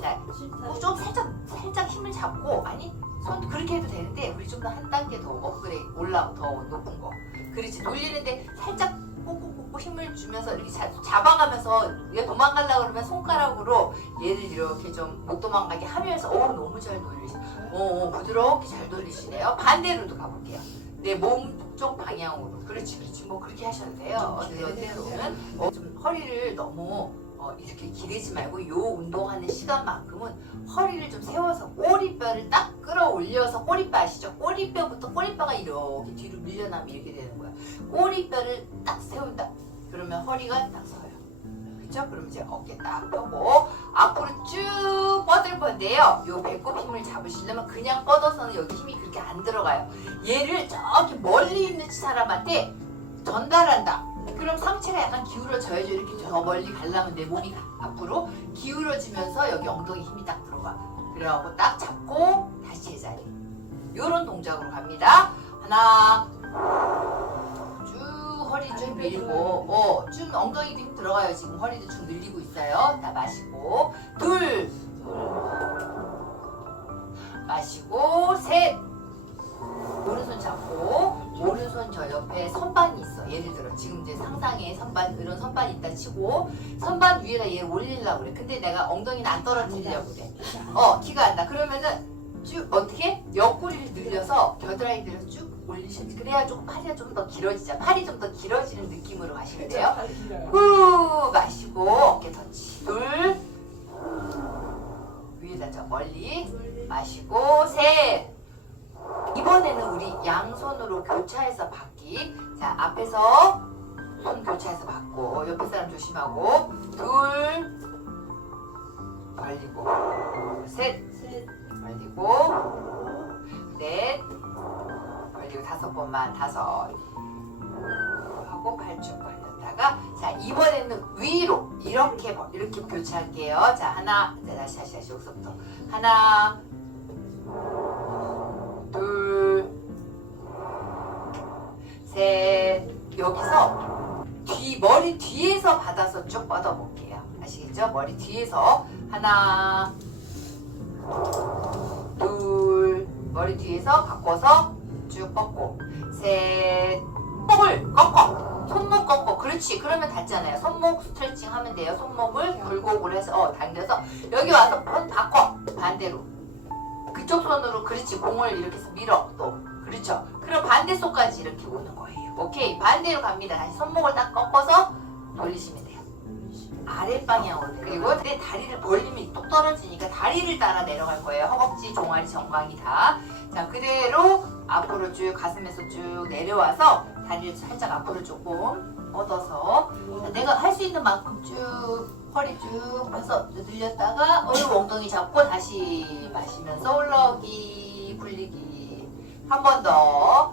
자, 어, 좀 살짝 살짝 힘을 잡고 아니 손 그렇게 해도 되는데 우리 좀 더 한 단계 더 업그레이드 올라 더 높은 거. 그렇지 돌리는데 살짝 꾹꾹꾹꾹 힘을 주면서 이렇게 자, 잡아가면서 얘 도망가려고 그러면 손가락으로 얘를 이렇게 좀 못 도망가게 하면서 오 너무 잘 돌리시. 어, 어 부드럽게 잘 돌리시네요. 반대로도 가볼게요. 내 몸 쪽 방향으로. 그렇지 그렇지 뭐 그렇게 하셔도 돼요. 반대로는 어, 좀 허리를 너무 어, 이렇게 기대지 말고 요 운동하는 시간만큼은 허리를 좀 세워서 꼬리뼈를 딱 끌어올려서 꼬리뼈 아시죠? 꼬리뼈부터 꼬리뼈가 이렇게 뒤로 밀려나면 이렇게 되는 거야. 꼬리뼈를 딱 세운다. 그러면 허리가 딱 서요. 그쵸? 그럼 이제 어깨 딱 펴고 앞으로 쭉 뻗을 건데요. 요 배꼽 힘을 잡으시려면 그냥 뻗어서는 여기 힘이 그렇게 안 들어가요. 얘를 저기 멀리 있는 사람한테 전달한다. 그럼 상체가 약간 기울어져야죠. 이렇게 저 멀리 가려면 내 몸이 앞으로 기울어지면서 여기 엉덩이 힘이 딱 들어가. 그래갖고 딱 잡고 다시 제자리. 요런 동작으로 갑니다. 하나, 쭉 허리 쭉 밀고, 어, 쭉 엉덩이도 힘 들어가요. 지금 허리도 쭉 늘리고 있어요. 다 마시고, 둘, 저 옆에 선반이 있어. 예를 들어 지금 이제 상상에 선반 이런 선반이 있다 치고 선반 위에다 얘를 올리려고 그래. 근데 내가 엉덩이는 안 떨어뜨리려고 그래. 어 키가 안다. 그러면은 쭉 어떻게 옆구리를 늘려서 겨드랑이들을 쭉 올리시면 그래야 조금 팔이 좀 더 길어지자. 팔이 좀 더 길어지는 느낌으로 가시면 돼요. 후 마시고 어깨 터치 둘 위에다 저 멀리 마시고 셋 이번에는 우리 양손으로 교차해서 받기. 자 앞에서 손 교차해서 받고 옆에 사람 조심하고 둘 벌리고 셋 벌리고 넷 벌리고 다섯 번만 다섯. 하고 팔쭉 벌렸다가 자 이번에는 위로 이렇게 벌- 이렇게 교차할게요. 자 하나 자, 다시 다시 다시 여기서부터. 하나 뒤 머리 뒤에서 받아서 쭉 뻗어 볼게요. 아시겠죠? 머리 뒤에서 하나, 둘, 머리 뒤에서 바꿔서 쭉 뻗고 셋. 손목을 꺾어. 손목 꺾어. 그렇지. 그러면 닿잖아요. 손목 스트레칭 하면 돼요. 손목을 굴곡을 해서 어, 당겨서 여기 와서 번 바꿔. 반대로. 그쪽 손으로 그렇지 공을 이렇게 해서 밀어 또 그렇죠. 그럼 반대 손까지 이렇게 오는 거예요. 오케이. 반대로 갑니다. 다시 손목을 딱 꺾어서 돌리시면 돼요. 아랫 방향으로 그리고 내 다리를 벌리면 뚝 떨어지니까 다리를 따라 내려갈 거예요. 허벅지 종아리 정강이 다 자 그대로 앞으로 쭉 가슴에서 쭉 내려와서 다리를 살짝 앞으로 조금 뻗어서 자, 내가 할 수 있는 만큼 쭉 허리 쭉 펴서 늘렸다가 어유 엉덩이 잡고 다시 마시면서 올라오기 굴리기 한 번 더